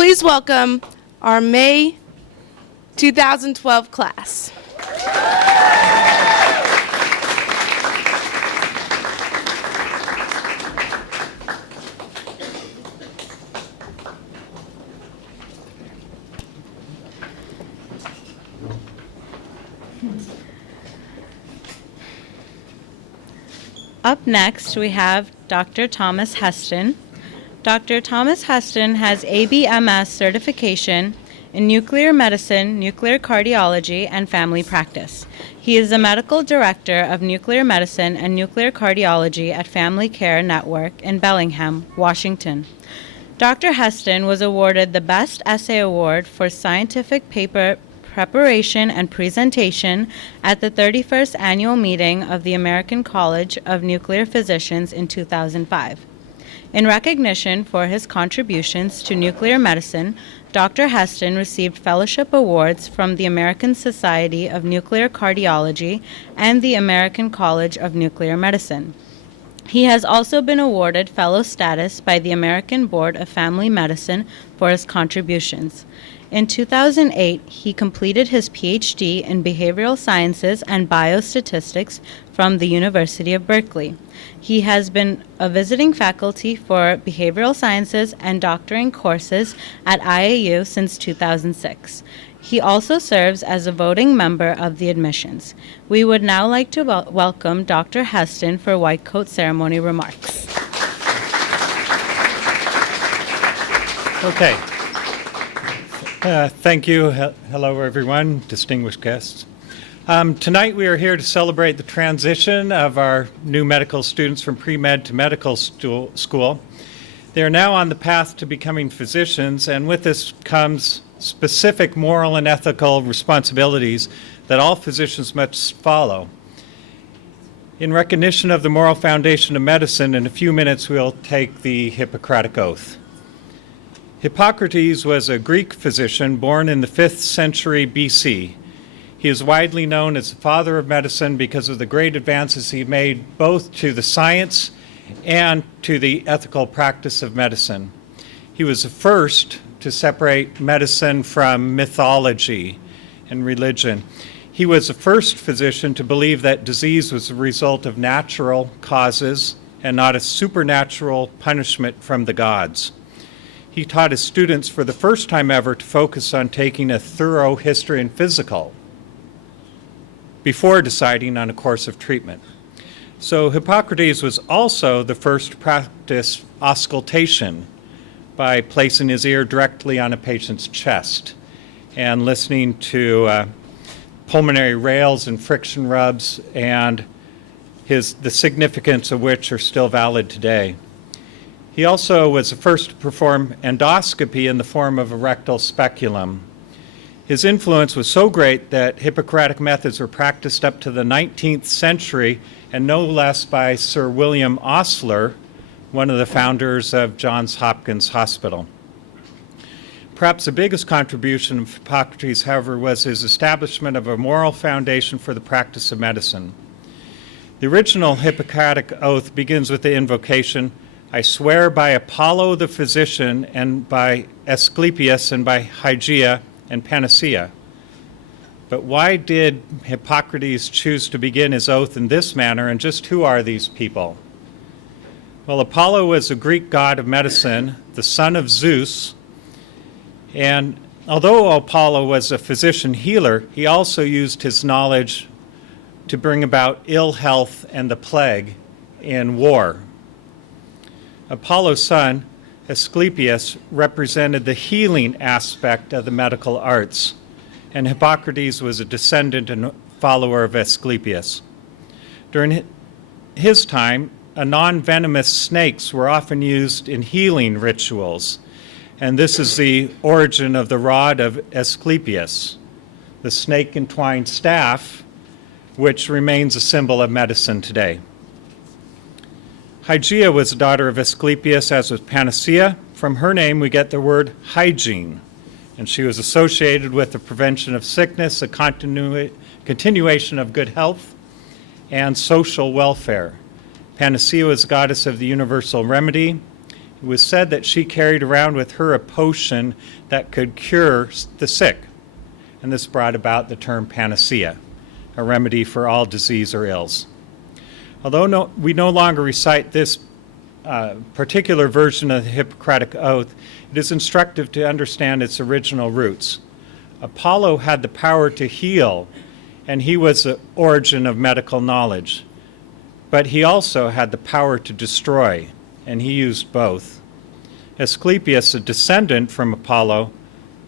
Please welcome our May 2012 class. Up next, we have Dr. Thomas Heston. Dr. Thomas Heston has ABMS certification in nuclear medicine, nuclear cardiology, and family practice. He is the medical director of nuclear medicine and nuclear cardiology at Family Care Network in Bellingham, Washington. Dr. Heston was awarded the Best Essay Award for Scientific Paper Preparation and Presentation at the 31st Annual Meeting of the American College of Nuclear Physicians in 2005. In recognition for his contributions to nuclear medicine, Dr. Heston received fellowship awards from the American Society of Nuclear Cardiology and the American College of Nuclear Medicine. He has also been awarded fellow status by the American Board of Family Medicine for his contributions. In 2008, he completed his PhD in Behavioral Sciences and Biostatistics from the University of Berkeley. He has been a visiting faculty for Behavioral Sciences and doctoring courses at IAU since 2006. He also serves as a voting member of the admissions. We would now like to welcome Dr. Heston for White Coat Ceremony remarks. Okay. Thank you. Hello, everyone, distinguished guests. Tonight we are here to celebrate the transition of our new medical students from pre-med to medical school. They are now on the path to becoming physicians, and with this comes specific moral and ethical responsibilities that all physicians must follow. In recognition of the moral foundation of medicine, in a few minutes we'll take the Hippocratic Oath. Hippocrates was a Greek physician born in the 5th century BC. He is widely known as the father of medicine because of the great advances he made both to the science and to the ethical practice of medicine. He was the first to separate medicine from mythology and religion. He was the first physician to believe that disease was a result of natural causes and not a supernatural punishment from the gods. He taught his students for the first time ever to focus on taking a thorough history and physical before deciding on a course of treatment. So Hippocrates was also the first to practice auscultation by placing his ear directly on a patient's chest and listening to pulmonary rales and friction rubs, and the significance of which are still valid today. He also was the first to perform endoscopy in the form of a rectal speculum. His influence was so great that Hippocratic methods were practiced up to the 19th century, and no less by Sir William Osler, one of the founders of Johns Hopkins Hospital. Perhaps the biggest contribution of Hippocrates, however, was his establishment of a moral foundation for the practice of medicine. The original Hippocratic Oath begins with the invocation, "I swear by Apollo the physician, and by Asclepius, and by Hygeia and Panacea." But why did Hippocrates choose to begin his oath in this manner, and just who are these people? Well, Apollo was a Greek god of medicine, the son of Zeus, and although Apollo was a physician healer, he also used his knowledge to bring about ill health and the plague in war. Apollo's son, Asclepius, represented the healing aspect of the medical arts, and Hippocrates was a descendant and follower of Asclepius. During his time, non-venomous snakes were often used in healing rituals, and this is the origin of the rod of Asclepius, the snake-entwined staff, which remains a symbol of medicine today. Hygeia was the daughter of Asclepius, as was Panacea. From her name we get the word hygiene, and she was associated with the prevention of sickness, a continuation of good health, and social welfare. Panacea was the goddess of the universal remedy, It was said that she carried around with her a potion that could cure the sick, and this brought about the term panacea, a remedy for all disease or ills. Although we no longer recite this particular version of the Hippocratic Oath, it is instructive to understand its original roots. Apollo had the power to heal, and he was the origin of medical knowledge. But he also had the power to destroy, and he used both. Asclepius, a descendant from Apollo,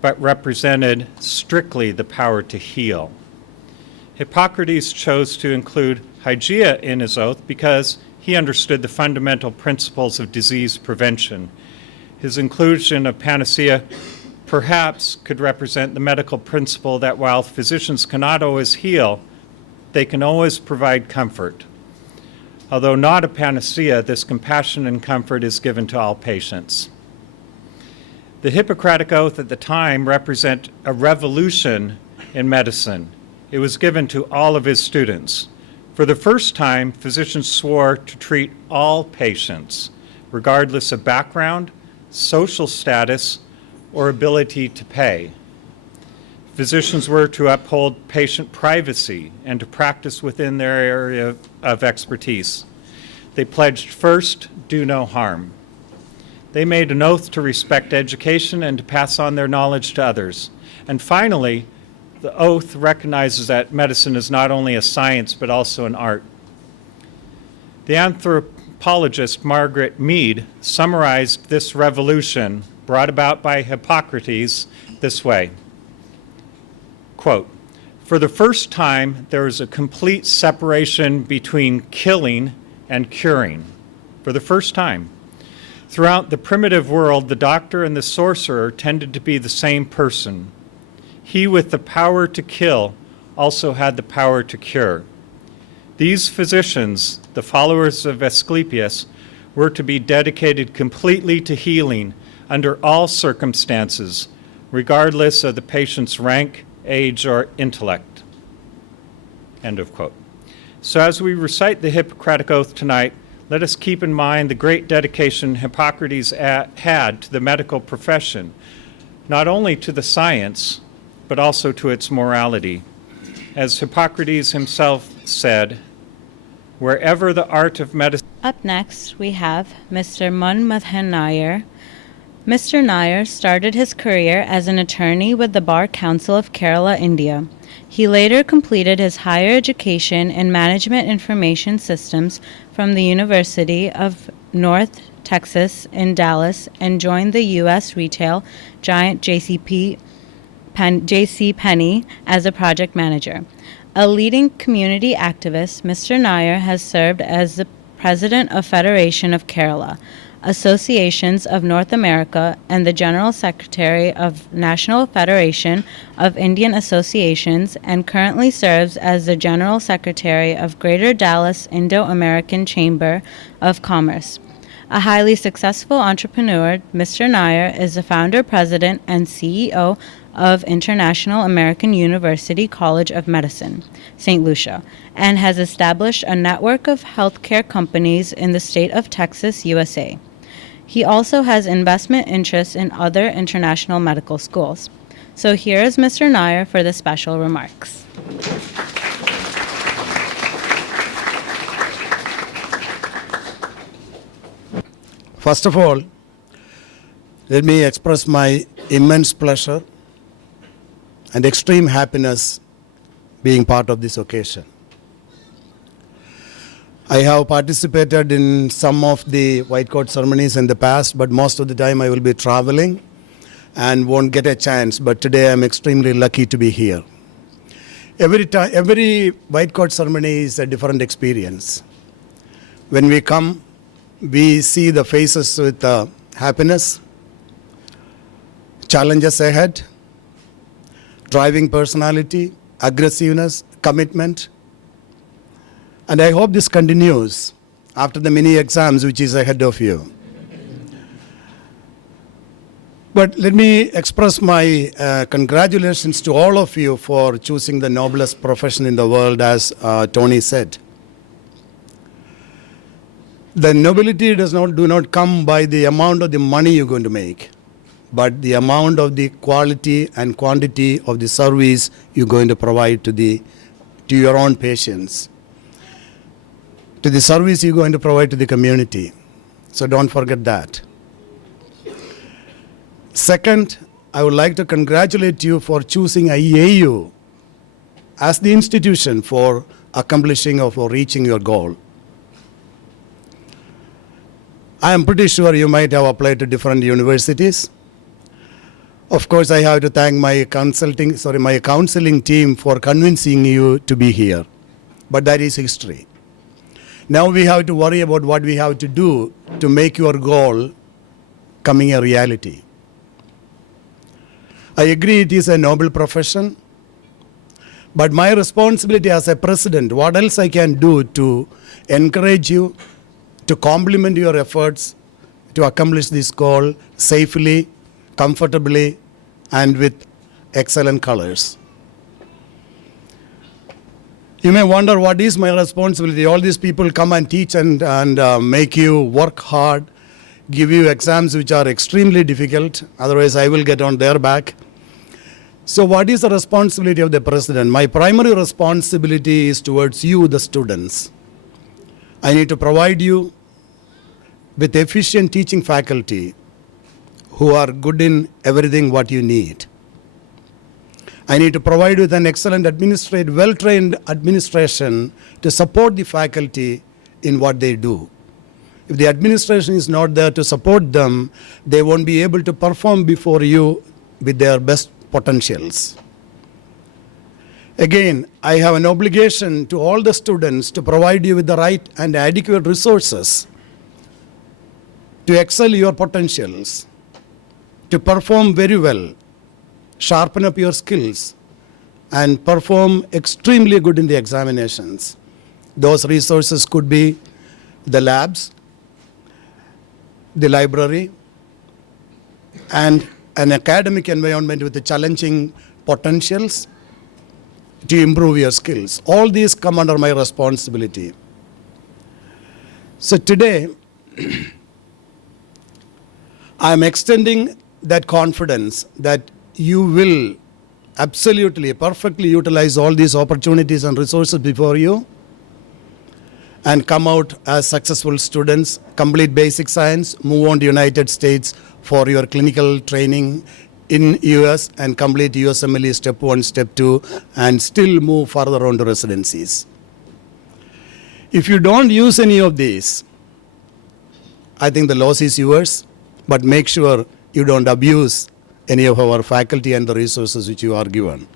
but represented strictly the power to heal. Hippocrates chose to include Hygeia in his oath because he understood the fundamental principles of disease prevention. His inclusion of panacea perhaps could represent the medical principle that while physicians cannot always heal, they can always provide comfort. Although not a panacea, this compassion and comfort is given to all patients. The Hippocratic Oath at the time represented a revolution in medicine. It was given to all of his students. For the first time, physicians swore to treat all patients, regardless of background, social status, or ability to pay. Physicians were to uphold patient privacy and to practice within their area of expertise. They pledged first, do no harm. They made an oath to respect education and to pass on their knowledge to others. And finally, the oath recognizes that medicine is not only a science but also an art. The anthropologist Margaret Mead summarized this revolution brought about by Hippocrates this way, quote, "For the first time, there is a complete separation between killing and curing. For the first time. Throughout the primitive world, the doctor and the sorcerer tended to be the same person. He with the power to kill also had the power to cure. These physicians, the followers of Asclepius, were to be dedicated completely to healing under all circumstances, regardless of the patient's rank, age, or intellect." End of quote. So as we recite the Hippocratic Oath tonight, let us keep in mind the great dedication Hippocrates had to the medical profession, not only to the science, but also to its morality. As Hippocrates himself said, "Wherever the art of medicine..." Up next, we have Mr. Manmohan Nair. Mr. Nair started his career as an attorney with the Bar Council of Kerala, India. He later completed his higher education in Management Information Systems from the University of North Texas in Dallas and joined the U.S. retail giant J.C. Penney as a project manager. A leading community activist, Mr. Nair has served as the president of Federation of Kerala, Associations of North America, and the General Secretary of National Federation of Indian Associations, and currently serves as the General Secretary of Greater Dallas Indo-American Chamber of Commerce. A highly successful entrepreneur, Mr. Nair is the founder, president, and CEO of International American University College of Medicine, St.Lucia, and has established a network of healthcare companies in the state of Texas, USA. He also has investment interests in other international medical schools. So here is Mr. Nair for the special remarks. First of all, let me express my immense pleasure and extreme happiness being part of this occasion. I have participated in some of the white coat ceremonies in the past, but most of the time I will be traveling and won't get a chance. But today I'm extremely lucky to be here. Every white coat ceremony is a different experience. When we come, we see the faces with happiness, challenges ahead, driving personality, aggressiveness, commitment. And I hope this continues after the mini exams which is ahead of you. But let me express my congratulations to all of you for choosing the noblest profession in the world, as Tony said. The nobility do not come by the amount of the money you're going to make, but the amount of the quality and quantity of the service you're going to provide to your own patients, to the service you're going to provide to the community. So don't forget that. Second, I would like to congratulate you for choosing IAU as the institution for accomplishing or for reaching your goal. I am pretty sure you might have applied to different universities. Of course, I have to thank my counseling team for convincing you to be here. But that is history. Now we have to worry about what we have to do to make your goal coming a reality. I agree it is a noble profession, but my responsibility as a president, what else I can do to encourage you, to complement your efforts to accomplish this goal safely, comfortably, and with excellent colors. You may wonder, what is my responsibility? All these people come and teach and make you work hard, give you exams which are extremely difficult, otherwise I will get on their back. So what is the responsibility of the president? My primary responsibility is towards you, the students. I need to provide you with efficient teaching faculty who are good in everything what you need. I need to provide you with an excellent well-trained administration to support the faculty in what they do. If the administration is not there to support them, they won't be able to perform before you with their best potentials. Again, I have an obligation to all the students to provide you with the right and adequate resources to excel your potentials, to perform very well, sharpen up your skills, and perform extremely good in the examinations. Those resources could be the labs, the library, and an academic environment with the challenging potentials to improve your skills. All these come under my responsibility. So today, I am extending that confidence that you will absolutely, perfectly utilize all these opportunities and resources before you and come out as successful students, complete basic science, move on to United States for your clinical training in US and complete USMLE step 1, step 2, and still move further on to residencies. If you don't use any of these, I think the loss is yours, but make sure you don't abuse any of our faculty and the resources which you are given.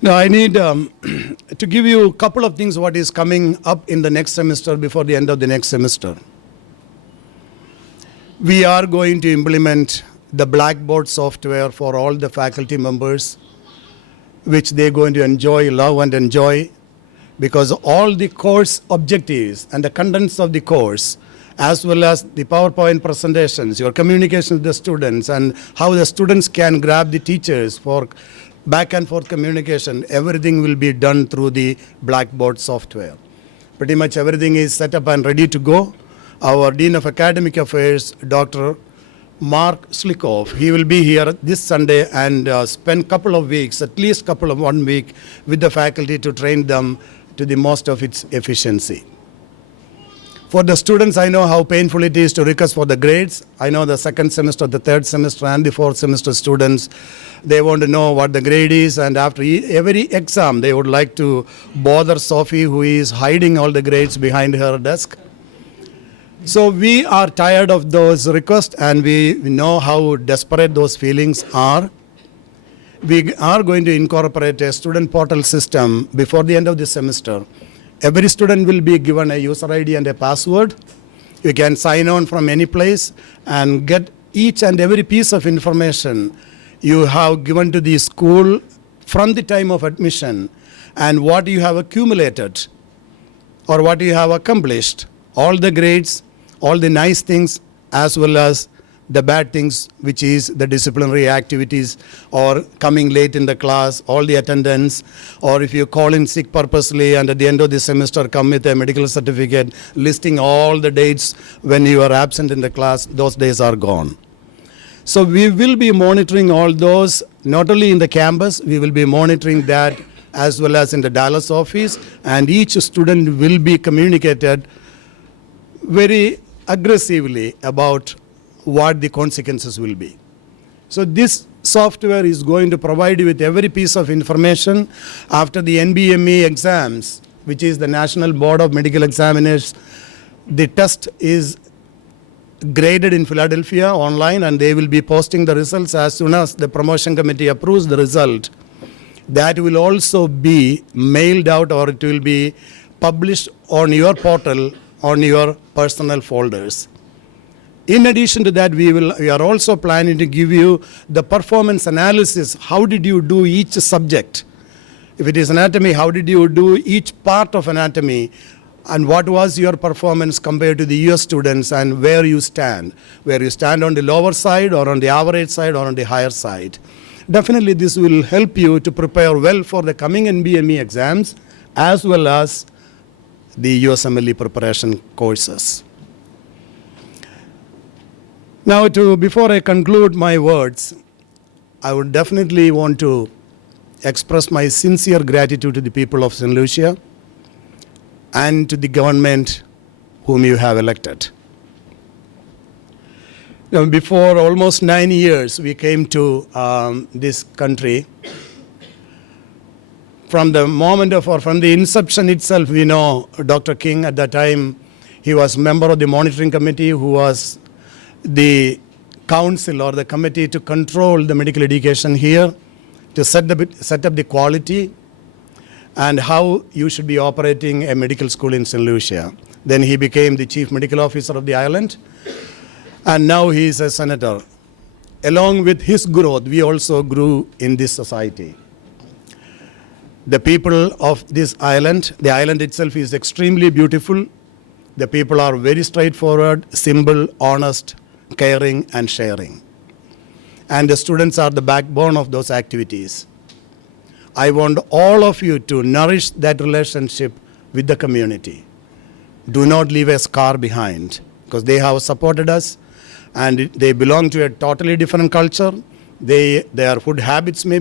Now, I need to give you a couple of things what is coming up in the next semester before the end of the next semester. We are going to implement the Blackboard software for all the faculty members, which they're going to love and enjoy, because all the course objectives and the contents of the course, as well as the PowerPoint presentations, your communication with the students, and how the students can grab the teachers for back and forth communication, everything will be done through the Blackboard software. Pretty much everything is set up and ready to go. Our Dean of Academic Affairs, Dr. Mark Slickoff, he will be here this Sunday and spend couple of weeks, at least 1 week, with the faculty to train them to the most of its efficiency. For the students, I know how painful it is to request for the grades. I know the second semester, the third semester, and the fourth semester students, they want to know what the grade is, and after every exam, they would like to bother Sophie, who is hiding all the grades behind her desk. So we are tired of those requests, and we know how desperate those feelings are. We are going to incorporate a student portal system before the end of the semester. Every student will be given a user ID and a password. You can sign on from any place and get each and every piece of information you have given to the school from the time of admission and what you have accumulated or what you have accomplished, all the grades, all the nice things, as well as the bad things, which is the disciplinary activities or coming late in the class, all the attendance, or if you call in sick purposely and at the end of the semester come with a medical certificate listing all the dates when you are absent in the class, those days are gone. So we will be monitoring all those, not only in the campus, we will be monitoring that as well as in the Dallas office, and each student will be communicated very aggressively about what the consequences will be. So this software is going to provide you with every piece of information after the NBME exams, which is the National Board of Medical Examiners. The test is graded in Philadelphia online, and they will be posting the results as soon as the promotion committee approves the result. That will also be mailed out, or it will be published on your portal on your personal folders. In addition to that, we are also planning to give you the performance analysis. How did you do each subject? If it is anatomy, how did you do each part of anatomy? And what was your performance compared to the US students, and where you stand on the lower side or on the average side or on the higher side. Definitely this will help you to prepare well for the coming NBME exams as well as the USMLE preparation courses. Now, before I conclude my words, I would definitely want to express my sincere gratitude to the people of St. Lucia and to the government whom you have elected. Now, before almost 9 years, we came to this country. From the moment of, or from the inception itself, we know Dr. King at that time, he was member of the monitoring committee who was the council or the committee to control the medical education here, to set up the quality and how you should be operating a medical school in St. Lucia. Then he became the chief medical officer of the island, and now he is a senator. Along with his growth, we also grew in this society. The people of this island, the island itself is extremely beautiful. The people are very straightforward, simple, honest, caring, and sharing. And the students are the backbone of those activities. I want all of you to nourish that relationship with the community. Do not leave a scar behind, because they have supported us and they belong to a totally different culture. Their food habits may